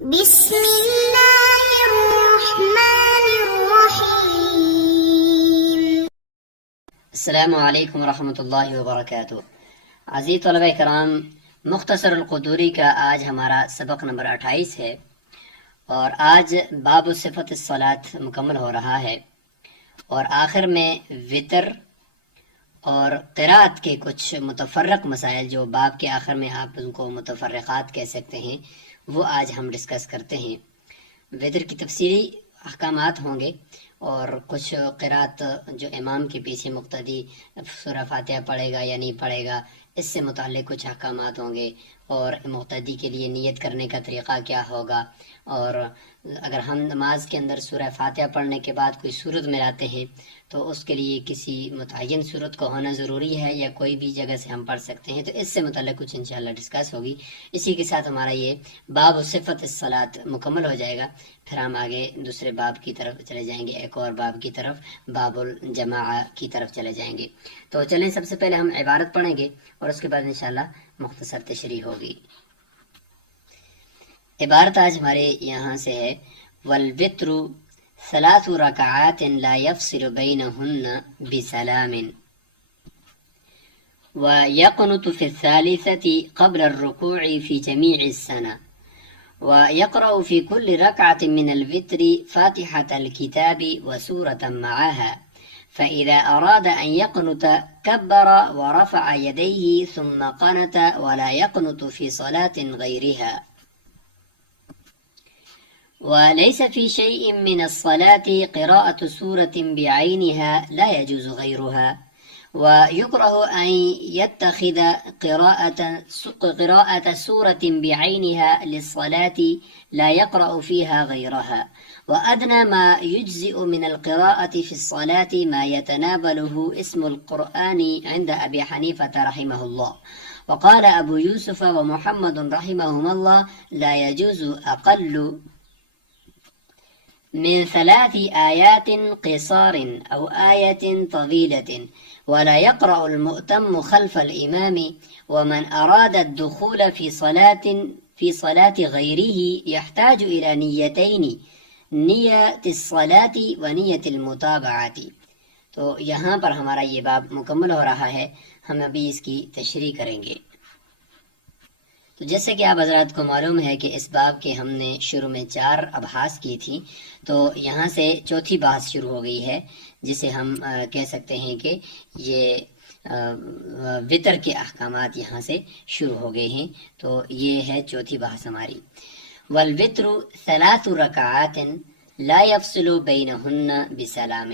بسم اللہ الرحمن الرحیم۔ السلام علیکم ورحمۃ اللہ وبرکاتہ۔ عزیز طلبہ کرام، مختصر القدوری کا آج ہمارا سبق نمبر 28 ہے اور آج باب صفت الصلاۃ مکمل ہو رہا ہے، اور آخر میں وطر اور قرات کے کچھ متفرق مسائل جو باب کے آخر میں آپ ان کو متفرقات کہہ سکتے ہیں، وہ آج ہم ڈسکس کرتے ہیں۔ وطر کی تفصیلی احکامات ہوں گے اور کچھ قرات جو امام کے پیچھے مقتدی سورہ فاتحہ پڑھے گا یا نہیں پڑھے گا، اس سے متعلق کچھ احکامات ہوں گے، اور مقتدی کے لیے نیت کرنے کا طریقہ کیا ہوگا، اور اگر ہم نماز کے اندر سورہ فاتحہ پڑھنے کے بعد کوئی سورت ملاتے ہیں تو اس کے لیے کسی متعین صورت کو ہونا ضروری ہے یا کوئی بھی جگہ سے ہم پڑھ سکتے ہیں، تو اس سے متعلق کچھ انشاءاللہ ڈسکس ہوگی۔ اسی کے ساتھ ہمارا یہ باب صفت الصلاۃ مکمل ہو جائے گا، پھر ہم آگے دوسرے باب کی طرف چلے جائیں گے، ایک اور باب کی طرف، باب الجماعہ کی طرف چلے جائیں گے۔ تو چلیں سب سے پہلے ہم عبارت پڑھیں گے اور اس کے بعد انشاءاللہ مختصر تشریح ہوگی۔ عبارت آج ہمارے یہاں سے ہے: والوتر ثلاث رکعات لا يفصل بينهن بسلام ويقنت في الثالثة قبل الركوع في جميع السنة ويقرأ في كل ركعة من الوتر فاتحة الكتاب وسورة معها، فإذا أراد أن يقنت كبر ورفع يديه ثم قنت ولا يقنت في صلاة غيرها، وليس في شيء من الصلاة قراءة سورة بعينها لا يجوز غيرها، ويكره أن يتخذ قراءة سورة بعينها للصلاة لا يقرأ فيها غيرها، وأدنى ما يجزئ من القراءة في الصلاة ما يتناوله اسم القرآن عند أبي حنيفة رحمه الله، وقال أبو يوسف ومحمد رحمهما الله لا يجوز أقل من 3 آيات قصار أو آية طويلة، ولا يقرأ المؤتم خلف الإمام، ومن أراد الدخول في صلاة غيره يحتاج إلى نيتين: نیت الصلاة و نیت المتابعة۔ تو یہاں پر ہمارا یہ باب مکمل ہو رہا ہے، ہم ابھی اس کی تشریح کریں گے۔ تو جیسے کہ آپ حضرات کو معلوم ہے کہ اس باب کے ہم نے شروع میں 4 ابحاث کی تھی، تو یہاں سے چوتھی بحث شروع ہو گئی ہے، جسے ہم کہہ سکتے ہیں کہ یہ وطر کے احکامات یہاں سے شروع ہو گئے ہیں۔ تو یہ ہے چوتھی بحث ہماری۔ والوتر 3 رکعات لا يفصل بینہن بسلام،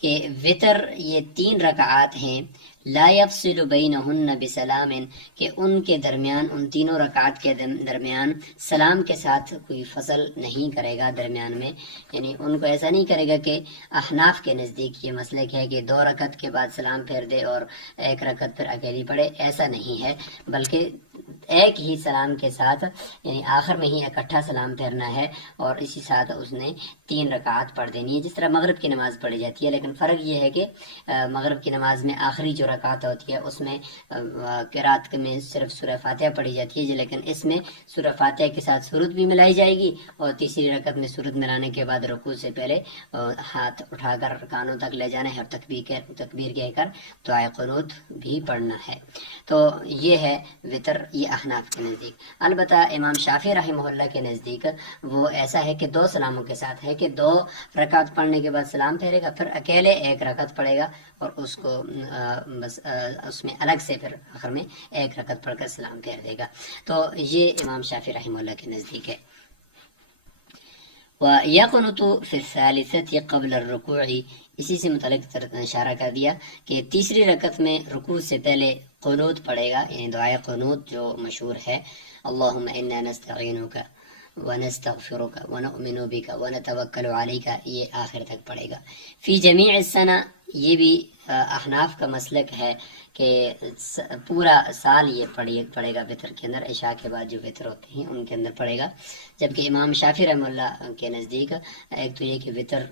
کہ وطر یہ 3 رکعات ہیں، لا يفصل بینہن بسلام، کہ ان کے درمیان، ان تینوں رکعات کے درمیان سلام کے ساتھ کوئی فصل نہیں کرے گا درمیان میں، یعنی ان کو ایسا نہیں کرے گا کہ احناف کے نزدیک یہ مسلک ہے کہ 2 رکعت کے بعد سلام پھیر دے اور 1 رکعت پھر اکیلی پڑھے، ایسا نہیں ہے، بلکہ ایک ہی سلام کے ساتھ، یعنی آخر میں ہی اکٹھا سلام پھیرنا ہے، اور اسی ساتھ اس نے 3 رکعات پڑھ دینی ہے، جس طرح مغرب کی نماز پڑھی جاتی ہے۔ لیکن فرق یہ ہے کہ مغرب کی نماز میں آخری جو رکعت ہوتی ہے اس میں قرات میں صرف سورہ فاتحہ پڑھی جاتی ہے، لیکن اس میں سورہ فاتحہ کے ساتھ سورت بھی ملائی جائے گی، اور تیسری رکعت میں سورت ملانے کے بعد رکوع سے پہلے ہاتھ اٹھا کر کانوں تک لے جانا ہے اور تکبیر کہہ کر دعائے قنوت بھی پڑھنا ہے۔ تو یہ ہے وطر، یہ احناف کے نزدیک۔ البتہ امام شافعی رحمہ اللہ کے نزدیک وہ ایسا ہے کہ 2 سلاموں کے ساتھ ہے، کہ 2 رکعت پڑھنے کے بعد سلام پھیرے گا، پھر اکیلے 1 رکعت پڑھے گا، اور اس کو بس اس میں الگ سے پھر آخر میں 1 رکعت پڑھ کر سلام پھیر دے گا۔ تو یہ امام شافعی رحمہ اللہ کے نزدیک ہے۔ وَيَقْنُتُ فِي الثَّالِثَةِ قَبْلَ الرُّكُوعِ، اسی سے متعلق اشارہ کر دیا کہ تیسری رکعت میں رکوع سے پہلے قنوت پڑھے گا، یعنی دعائے قنوت جو مشہور ہے، اللہم انا نستعینک ونستغفرک ونؤمن بک ونتوکل علیک، یہ آخر تک پڑھے گا۔ فی جمیع السنہ، یہ بھی احناف کا مسلک ہے کہ پورا سال یہ پڑھے گا وطر کے اندر، عشاء کے بعد جو وطر ہوتے ہیں ان کے اندر پڑھے گا، جبکہ امام شافعی رحمہ اللہ کے نزدیک ایک تو یہ کہ وطر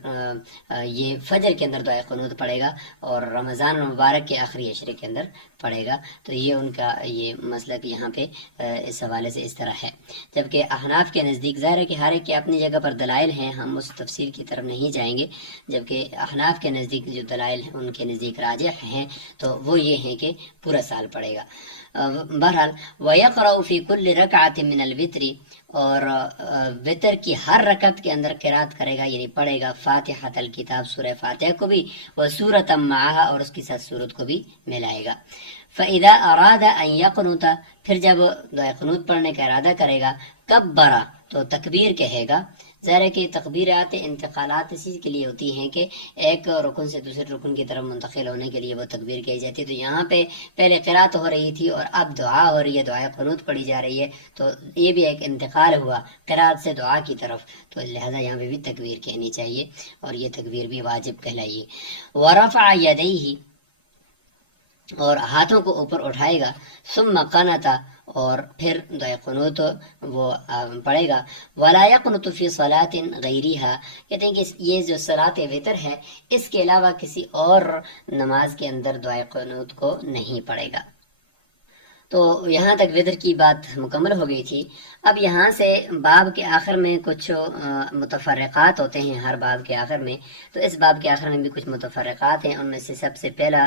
یہ فجر کے اندر دعائے قنوت پڑھے گا اور رمضان المبارک کے آخری عشرے کے اندر پڑھے گا، تو یہ ان کا یہ مسلک یہاں پہ اس حوالے سے اس طرح ہے۔ جبکہ احناف کے نزدیک ظاہر ہے کہ ہر ایک کے اپنی جگہ پر دلائل ہیں، ہم اس تفصیل کی طرف نہیں جائیں گے، جبکہ احناف کے نزدیک جو دلائل ہیں ان کے نزدیک راجح ہیں تو وہ یہ ہیں کہ پورا سال پڑھے گا۔ بہرحال وَيَقْرَأُ فِي كُلِّ رَكْعَةٍ مِّنَ الْوِتْرِ، اور وطر کی ہر رکعت کے اندر قرات کرے گا، یعنی پڑھے گا فاتحۃ الکتاب، سورہ فاتحہ کو بھی، وسورۃ معها، اور اس کے ساتھ سورت کو بھی ملائے گا۔ فَإِذَا أَرَادَ أَن يَقْنُتَ، پھر جب دعائے قنوت پڑھنے کا ارادہ کرے گا، کبّر، تو تکبیر کہے گا۔ ظاہر ہے کہ تکبیرات انتقالات اسی کے لیے ہوتی ہیں کہ ایک رکن سے دوسرے رکن کی طرف منتقل ہونے کے لیے وہ تکبیر کہی جاتی ہے، تو یہاں پہ پہلے قرات ہو رہی تھی اور اب دعا ہو رہی ہے، دعائے قنوت پڑھی جا رہی ہے، تو یہ بھی ایک انتقال ہوا قرات سے دعا کی طرف، تو لہذا یہاں پہ بھی تکبیر کہنی چاہیے اور یہ تکبیر بھی واجب کہلائیے۔ ورفع یدیہ، اور ہاتھوں کو اوپر اٹھائے گا، ثم قنت، اور پھر دعائے قنوت وہ پڑھے گا۔ ولا يقنط في صلاة غیرها، کہتے ہیں کہ یہ جو صلاۃ وتر ہے اس کے علاوہ کسی اور نماز کے اندر دعائے قنوت کو نہیں پڑھے گا۔ تو یہاں تک وتر کی بات مکمل ہو گئی تھی۔ اب یہاں سے باب کے آخر میں کچھ متفرقات ہوتے ہیں، ہر باب کے آخر میں، تو اس باب کے آخر میں بھی کچھ متفرقات ہیں۔ ان میں سے سب سے پہلا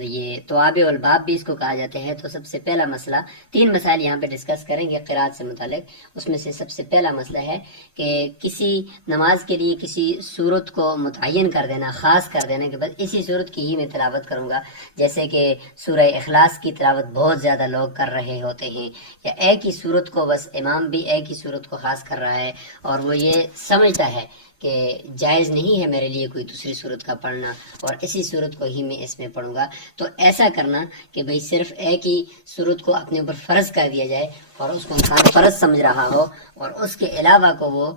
یہ توابع الباب بھی اس کو کہا جاتا ہے، تو سب سے پہلا مسئلہ، تین مسائل یہاں پہ ڈسکس کریں گے قرات سے متعلق۔ اس میں سے سب سے پہلا مسئلہ ہے کہ کسی نماز کے لیے کسی صورت کو متعین کر دینا، خاص کر دینا کہ بس اسی صورت کی ہی میں تلاوت کروں گا، جیسے کہ سورہ اخلاص کی تلاوت بہت زیادہ لوگ کر رہے ہوتے ہیں، یا ایک ہی صورت کو بس امام بھی ایک ہی صورت کو خاص کر رہا ہے اور وہ یہ سمجھتا ہے کہ جائز نہیں ہے میرے لیے کوئی دوسری صورت کا پڑھنا اور اسی صورت کو ہی میں اس میں پڑھوں گا۔ تو ایسا کرنا کہ بھئی صرف ایک ہی صورت کو اپنے اوپر فرض کر دیا جائے اور اس کو انسان فرض سمجھ رہا ہو اور اس کے علاوہ کو وہ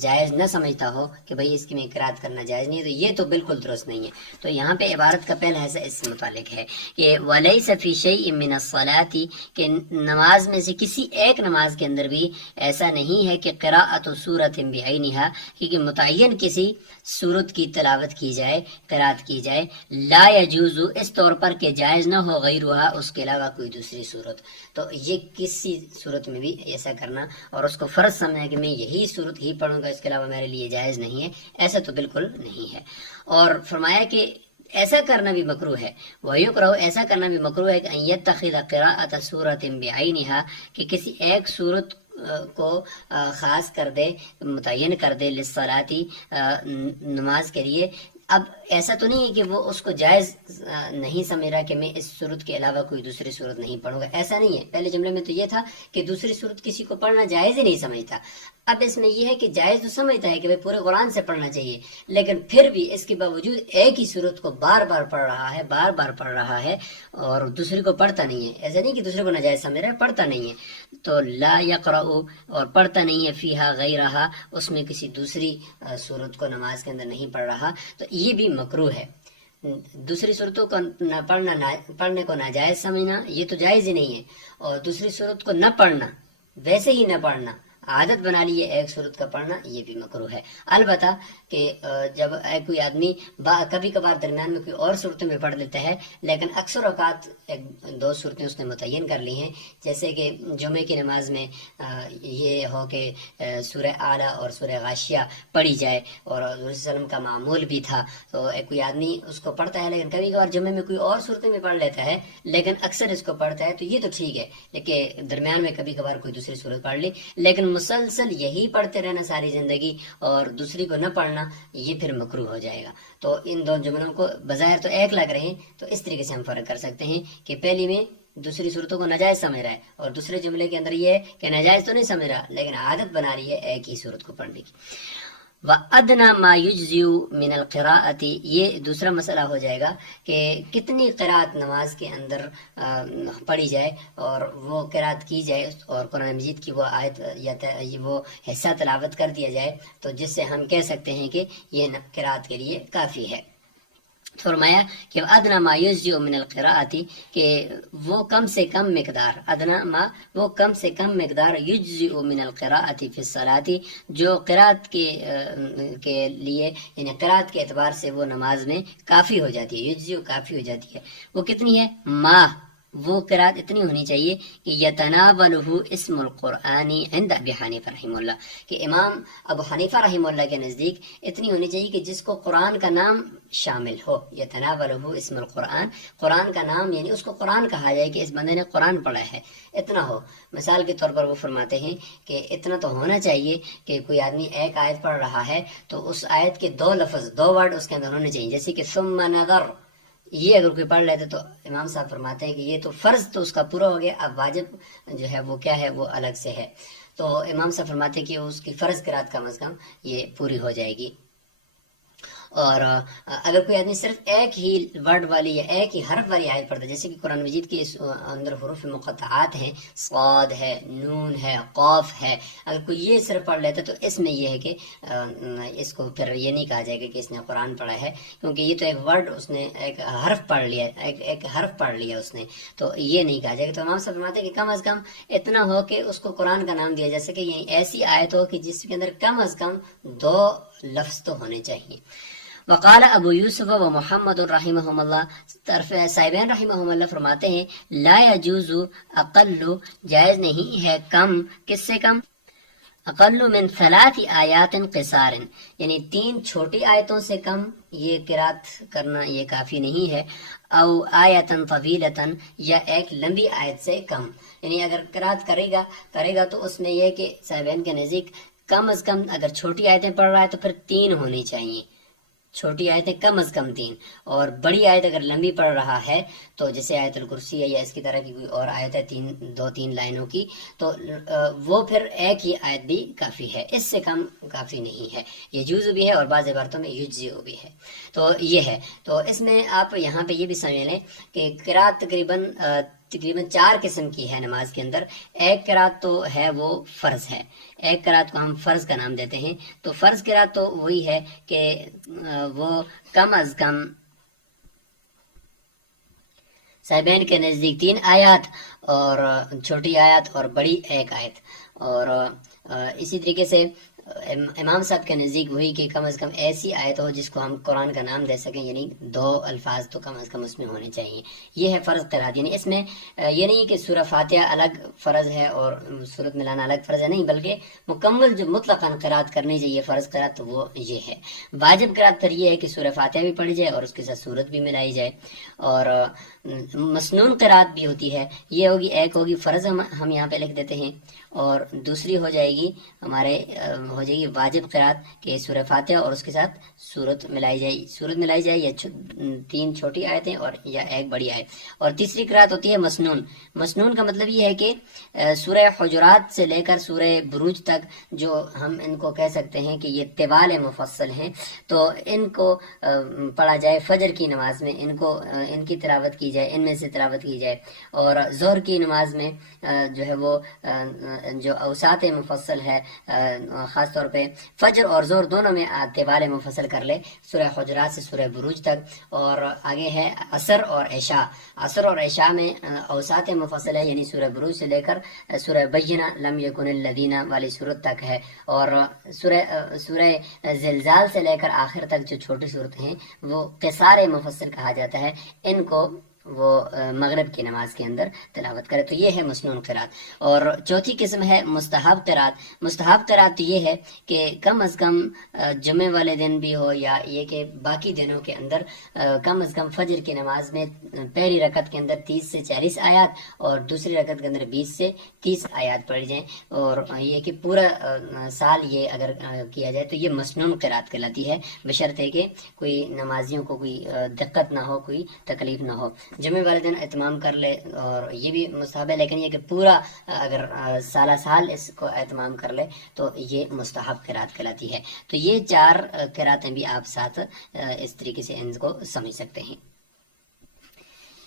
جائز نہ سمجھتا ہو کہ بھئی اس کی میں قرات کرنا جائز نہیں ہے، تو یہ تو بالکل درست نہیں ہے۔ تو یہاں پہ عبارت کا پہلا حصہ اس سے متعلق ہے کہ وَلَيْسَ فِي شَيْءٍ مِّنَ الصَّلَاةِ، کہ نماز میں سے کسی ایک نماز کے اندر بھی ایسا نہیں ہے کہ قراءۃ سورۃ بعینھا، کہ متعین کسی صورت کی تلاوت کی جائے، قرات کی جائے، لا یجوز، اس طور پر کہ جائز نہ ہو، غیرھا، اس کے علاوہ کوئی دوسری صورت۔ تو یہ کسی صورت میں بھی ایسا کرنا اور اس کو فرض سمجھنا کہ میں یہی صورت ہی پڑھوں گا، اس کے علاوہ میرے لیے جائز نہیں ہے، ایسا تو بالکل نہیں ہے۔ اور فرمایا کہ ایسا کرنا بھی مکروہ ہے، وَيُكْرَهُ، ایسا کرنا بھی مکروہ ہے کہ أَن يَتَّخِذَ قِرَاءَةَ سُورَةٍ بِعَيْنِهَا، کہ کسی ایک صورت کو خاص کر دے، متعین کر دے، للصلاۃ، نماز کے لیے۔ اب ایسا تو نہیں ہے کہ وہ اس کو جائز نہیں سمجھ رہا کہ میں اس صورت کے علاوہ کوئی دوسری صورت نہیں پڑھوں گا، ایسا نہیں ہے۔ پہلے جملے میں تو یہ تھا کہ دوسری صورت کسی کو پڑھنا جائز ہی نہیں سمجھتا، اب اس میں یہ ہے کہ جائز تو سمجھتا ہے کہ پورے قرآن سے پڑھنا چاہیے، لیکن پھر بھی اس کے باوجود ایک ہی صورت کو بار بار پڑھ رہا ہے، بار بار پڑھ رہا ہے اور دوسری کو پڑھتا نہیں ہے۔ ایسا نہیں کہ دوسرے کو ناجائز سمجھ رہا ہے، پڑھتا نہیں ہے، تو لا یقرأ، اور پڑھتا نہیں ہے، فیہا غیرہا، اس میں کسی دوسری صورت کو نماز کے اندر نہیں پڑھ رہا، تو یہ بھی مکروہ ہے۔ دوسری صورتوں کو پڑھنے کو ناجائز سمجھنا یہ تو جائز ہی نہیں ہے، اور دوسری صورت کو نہ پڑھنا، ویسے ہی نہ پڑھنا، عادت بنا لی ہے ایک صورت کا پڑھنا، یہ بھی مکروہ ہے۔ البتہ کہ جب کوئی آدمی کبھی کبھار درمیان میں کوئی اور صورتوں میں پڑھ لیتا ہے، لیکن اکثر اوقات ایک دو صورتیں اس نے متعین کر لی ہیں، جیسے کہ جمعے کی نماز میں یہ ہو کہ سورہ اعلیٰ اور سورہ غاشیہ پڑھی جائے، اور حضور صلی اللہ علیہ وسلم کا معمول بھی تھا، تو کوئی آدمی اس کو پڑھتا ہے لیکن کبھی کبھار جمعے میں کوئی اور صورتیں میں پڑھ لیتا ہے، لیکن اکثر اس کو پڑھتا ہے، تو یہ تو ٹھیک ہے، لیکن درمیان میں کبھی کبھار کوئی دوسری صورت پڑھ لی، لیکن مسلسل یہی پڑھتے رہنا ساری زندگی اور دوسری کو نہ پڑھنا، یہ پھر مکروہ ہو جائے گا۔ تو ان دو جملوں کو بظاہر تو ایک لگ رہے ہیں، تو اس طریقے سے ہم فرق کر سکتے ہیں کہ پہلی میں دوسری صورتوں کو ناجائز سمجھ رہا ہے اور دوسرے جملے کے اندر یہ ہے کہ ناجائز تو نہیں سمجھ رہا لیکن عادت بنا رہی ہے ایک ہی صورت کو پڑھنے کی۔ وَأَدْنَى مَا يُجْزِئُ مِنَ الْقِرَاءَةِ، یہ دوسرا مسئلہ ہو جائے گا کہ کتنی قرات نماز کے اندر پڑھی جائے اور وہ قرات کی جائے اور قرآن مجید کی وہ آیت یا وہ حصہ تلاوت کر دیا جائے، تو جس سے ہم کہہ سکتے ہیں کہ یہ قرات کے لیے کافی ہے۔ فرمایا کہ ادنا ما یجزئ من القراءتی، کہ وہ کم سے کم مقدار، ادنا ما وہ کم سے کم مقدار یجزئ من القراءتی فی الصلاۃ، جو قرات کے لیے یعنی قرات کے اعتبار سے وہ نماز میں کافی ہو جاتی ہے، یجزئ کافی ہو جاتی ہے، وہ کتنی ہے؟ ما، وہ قرات اتنی ہونی چاہیے کہ یتناولہ اسم القرآن عند ابی حنیفہ رحمہ اللہ، کہ امام ابو حنیفہ رحمہ اللہ کے نزدیک اتنی ہونی چاہیے کہ جس کو قرآن کا نام شامل ہو، یتناولہ اسم القرآن، قرآن کا نام یعنی اس کو قرآن کہا جائے کہ اس بندے نے قرآن پڑھا ہے، اتنا ہو۔ مثال کے طور پر وہ فرماتے ہیں کہ اتنا تو ہونا چاہیے کہ کوئی آدمی ایک آیت پڑھ رہا ہے تو اس آیت کے دو لفظ، دو ورڈ اس کے اندر ہونے چاہیے، جیسے کہ ثم نظر، یہ اگر کوئی پڑھ لیتے تو امام صاحب فرماتے ہیں کہ یہ تو فرض تو اس کا پورا ہو گیا، اب واجب جو ہے وہ کیا ہے، وہ الگ سے ہے، تو امام صاحب فرماتے ہیں کہ اس کی فرض قرات کم از کم یہ پوری ہو جائے گی۔ اور اگر کوئی آدمی صرف ایک ہی ورڈ والی یا ایک ہی حرف والی آیت پڑھتا ہے، جیسے کہ قرآن مجید کے اندر حروف مقطعات ہیں، صاد ہے، نون ہے، قاف ہے، اگر کوئی یہ صرف پڑھ لیتا تو اس میں یہ ہے کہ اس کو پھر یہ نہیں کہا جائے گا کہ اس نے قرآن پڑھا ہے، کیونکہ یہ تو ایک ورڈ اس نے ایک حرف پڑھ لیا، ایک حرف پڑھ لیا اس نے، تو یہ نہیں کہا جائے گا۔ تو امام صاحب فرماتے ہیں کہ کم از کم اتنا ہو کہ اس کو قرآن کا نام دیا جا سکے، یعنی ایسی آیت ہو کہ جس کے اندر کم از کم دو لفظ تو ہونے چاہیے۔ وقال ابو یوسف و محمد رحمہم اللہ، طرف صاحبین رحمہم اللہ فرماتے ہیں لا یجوز اقل، جائز نہیں ہے کم، کس سے کم؟ اقل من 3 آیات قصار، یعنی 3 چھوٹی آیتوں سے کم یہ قرات کرنا یہ کافی نہیں ہے، او آیتا طویلتا، یا ایک لمبی آیت سے کم، یعنی اگر قرات کرے گا تو اس میں یہ کہ صاحبین کے نزدیک کم از کم اگر چھوٹی آیتیں پڑھ رہا ہے تو پھر 3 ہونی چاہیے، چھوٹی آیتیں کم از کم 3، اور بڑی آیت اگر لمبی پڑھ رہا ہے تو جیسے آیت الکرسی ہے یا اس کی طرح کی کوئی اور آیت ہے 2-3 لائنوں کی، تو وہ پھر ایک ہی آیت بھی کافی ہے، اس سے کم کافی نہیں ہے، یجوز بھی ہے اور بعض عبارتوں میں یجزئ بھی ہے۔ تو یہ ہے، تو اس میں آپ یہاں پہ یہ بھی سمجھ لیں کہ قرات تقریباً 4 قسم کی ہے نماز کے اندر۔ ایک قرات تو ہے وہ فرض ہے، ایک قرات کو ہم فرض کا نام دیتے ہیں، تو فرض قرات تو وہی ہے کہ وہ کم از کم صاحبین کے نزدیک 3 آیات، اور چھوٹی آیات اور بڑی ایک آیت، اور اسی طریقے سے امام صاحب کے نزدیک وہی کہ کم از کم ایسی آیت ہو جس کو ہم قرآن کا نام دے سکیں، یعنی 2 الفاظ تو کم از کم اس میں ہونے چاہیے، یہ ہے فرض قرات۔ یعنی اس میں یہ نہیں کہ سورہ فاتحہ الگ فرض ہے اور سورت ملانا الگ فرض ہے، نہیں، بلکہ مکمل جو مطلقاً قرات کرنی چاہیے فرض قرات تو وہ یہ ہے۔ واجب قرات پھر یہ ہے کہ سورہ فاتحہ بھی پڑھی جائے اور اس کے ساتھ سورت بھی ملائی جائے، اور مسنون قرات بھی ہوتی ہے، یہ ہوگی، ایک ہوگی فرض ہم یہاں پہ لکھ دیتے ہیں، اور دوسری ہو جائے گی ہمارے ہو جائے گی واجب قرات کہ سورہ فاتحہ اور اس کے ساتھ سورت ملائی جائے، یا 3 چھوٹی آیتیں اور یا ایک بڑی آیت، اور تیسری قرات ہوتی ہے مسنون کا مطلب یہ ہے کہ سورہ حجرات سے لے کر سورہ بروج تک جو ہم ان کو کہہ سکتے ہیں کہ یہ طوال مفصل ہیں، تو ان کو پڑھا جائے فجر کی نماز میں، ان کی تلاوت کی جائے، ان میں سے تلاوت کی جائے، اور ظہر کی نماز میں جو ہے وہ جو اوساط مفصل ہے، خاص طور پہ فجر اور ظہر دونوں میں طوال مفصل کر لے، سورہ حجرات سے سورہ بروج تک، اور آگے ہے عصر اور عشاء میں اوساط مفصل ہے، یعنی سورہ بروج سے لے کر سورہ بینہ لم یکن الذین والی صورت تک ہے، اور سورہ زلزال سے لے کر آخر تک جو چھوٹی صورت ہیں وہ قصار مفصل کہا جاتا ہے، ان کو وہ مغرب کی نماز کے اندر تلاوت کرے، تو یہ ہے مسنون قرات۔ اور چوتھی قسم ہے مستحب قرات یہ ہے کہ کم از کم جمعے والے دن بھی ہو، یا یہ کہ باقی دنوں کے اندر کم از کم فجر کی نماز میں پہلی رکعت کے اندر 30 سے 40 آیات اور دوسری رکعت کے اندر 20 سے 30 آیات پڑھی جائیں، اور یہ کہ پورا سال یہ اگر کیا جائے تو یہ مسنون قرات کہلاتی ہے، بشرطے کہ کوئی نمازیوں کو کوئی دقت نہ ہو، کوئی تکلیف نہ ہو۔ جمعے والے دن اہتمام کر لے اور یہ بھی مستحب ہے، لیکن یہ کہ پورا اگر سال اس کو اہتمام کر لے تو یہ مستحب قرات کہلاتی ہے۔ تو یہ 4 قراتیں بھی آپ ساتھ اس طریقے سے ان کو سمجھ سکتے ہیں۔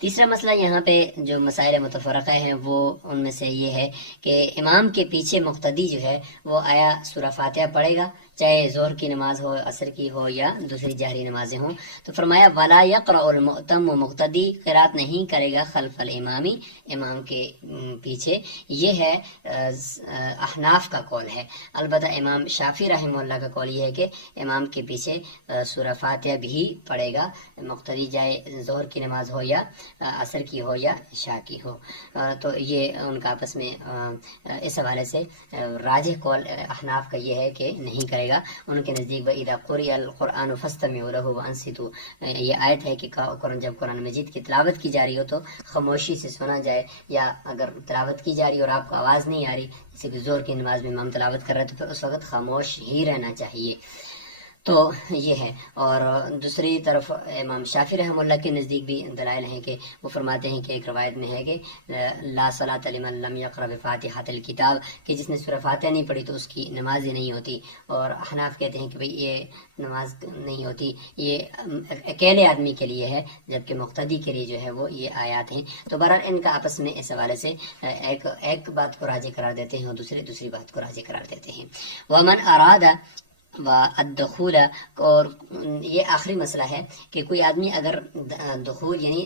تیسرا مسئلہ یہاں پہ جو مسائل متفرقہ ہیں وہ ان میں سے یہ ہے کہ امام کے پیچھے مقتدی جو ہے وہ آیا سورہ فاتحہ پڑھے گا چاہے ظہر کی نماز ہو، عصر کی ہو یا دوسری جہری نمازیں ہوں. تو فرمایا ولا یقرأ المؤتم، مقتدی قرات نہیں کرے گا خلف الامامی، امام کے پیچھے. یہ ہے احناف کا قول ہے. البتہ امام شافعی رحمہ اللہ کا قول یہ ہے کہ امام کے پیچھے سورہ فاتحہ بھی پڑھے گا مقتدی، چاہے ظہر کی نماز ہو یا عصر کی ہو یا عشاء کی ہو. تو یہ ان کا آپس میں اس حوالے سے راجح قول احناف کا یہ ہے کہ نہیں کرے گا. ان کے نزدیک وَإِذَا قُرِئَ الْقُرْآنُ فَاسْتَمِعُوا لَهُ وَأَنصِتُوا، یہ آیت ہے کہ جب قرآن مجید کی تلاوت کی جا رہی ہو تو خاموشی سے سنا جائے، یا اگر تلاوت کی جا رہی اور آپ کو آواز نہیں آ رہی، جیسے کہ ظہر کی نماز میں امام تلاوت کر رہے تو پھر اس وقت خاموش ہی رہنا چاہیے. تو یہ ہے. اور دوسری طرف امام شافعی رحمہ اللہ کے نزدیک بھی دلائل ہیں کہ وہ فرماتے ہیں کہ ایک روایت میں ہے کہ لا صلاۃ لمن لم یقرأ بفاتحۃ الکتاب، کہ جس نے سورہ فاتحہ نہیں پڑھی تو اس کی نماز ہی نہیں ہوتی. اور احناف کہتے ہیں کہ بھئی یہ نماز نہیں ہوتی، یہ اکیلے آدمی کے لیے ہے، جبکہ مقتدی کے لیے جو ہے وہ یہ آیات ہیں. تو بہرحال ان کا آپس میں اس حوالے سے ایک بات کو راجح قرار دیتے ہیں اور دوسری بات کو راجح قرار دیتے ہیں. ومن اراد والدخول، اور یہ آخری مسئلہ ہے کہ کوئی آدمی اگر دخول یعنی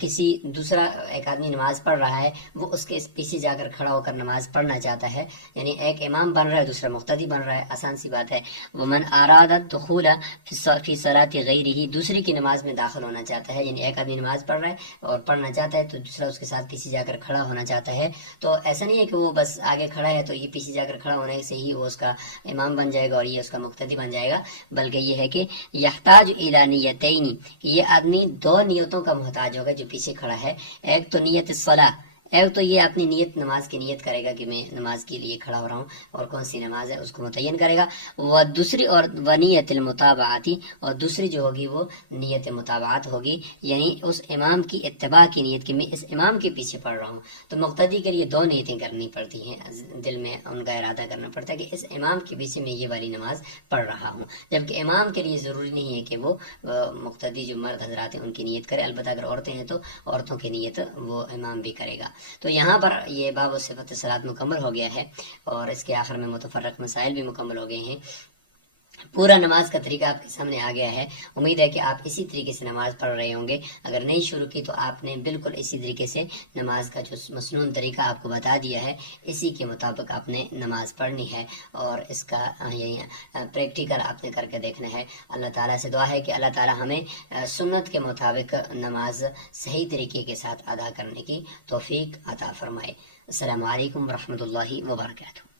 کسی دوسرا ایک آدمی نماز پڑھ رہا ہے، وہ اس کے پیچھے جا کر کھڑا ہو کر نماز پڑھنا چاہتا ہے، یعنی ایک امام بن رہا ہے دوسرا مقتدی بن رہا ہے، آسان سی بات ہے. ومن اراد الدخول فی صلاۃ غیرہ، دوسری کی نماز میں داخل ہونا چاہتا ہے، یعنی ایک آدمی نماز پڑھ رہا ہے اور پڑھنا چاہتا ہے تو دوسرا اس کے ساتھ پیچھے جا کر کھڑا ہونا چاہتا ہے. تو ایسا نہیں ہے کہ وہ بس آگے کھڑا ہے تو یہ پیچھے جا کر کھڑا ہونے سے ہی وہ اس کا امام بن جائے گا اور یہ اس کا مقتدی بن جائے گا، بلکہ یہ ہے کہ یحتاج الی نیتین، کہ یہ آدمی دو نیتوں کا محتاج ہوگا جو پیچھے کھڑا ہے. ایک تو نیت الصلاۃ، ایک تو یہ اپنی نیت نماز کی نیت کرے گا کہ میں نماز کے لیے کھڑا ہو رہا ہوں اور کون سی نماز ہے اس کو متعین کرے گا. وہ دوسری اور نیت المتابعتی، اور دوسری جو ہوگی وہ نیت متابعت ہوگی، یعنی اس امام کی اتباع کی نیت کہ میں اس امام کے پیچھے پڑھ رہا ہوں. تو مقتدی کے لیے دو نیتیں کرنی پڑتی ہیں، دل میں ان کا ارادہ کرنا پڑتا ہے کہ اس امام کے پیچھے میں یہ والی نماز پڑھ رہا ہوں. جبکہ امام کے لیے ضروری نہیں ہے کہ وہ مقتدی جو مرد حضرات ہیں ان کی نیت کرے، البتہ اگر عورتیں ہیں تو عورتوں کی نیت وہ امام بھی کرے گا. تو یہاں پر یہ باب صفت صلاۃ مکمل ہو گیا ہے اور اس کے آخر میں متفرق مسائل بھی مکمل ہو گئے ہیں. پورا نماز کا طریقہ آپ کے سامنے آ گیا ہے. امید ہے کہ آپ اسی طریقے سے نماز پڑھ رہے ہوں گے. اگر نہیں شروع کی تو آپ نے بالکل اسی طریقے سے نماز کا جو مسنون طریقہ آپ کو بتا دیا ہے اسی کے مطابق آپ نے نماز پڑھنی ہے اور اس کا پریکٹیکل آپ نے کر کے دیکھنا ہے. اللہ تعالیٰ سے دعا ہے کہ اللہ تعالیٰ ہمیں سنت کے مطابق نماز صحیح طریقے کے ساتھ ادا کرنے کی توفیق عطا فرمائے. السلام علیکم ورحمۃ اللہ وبرکاتہ.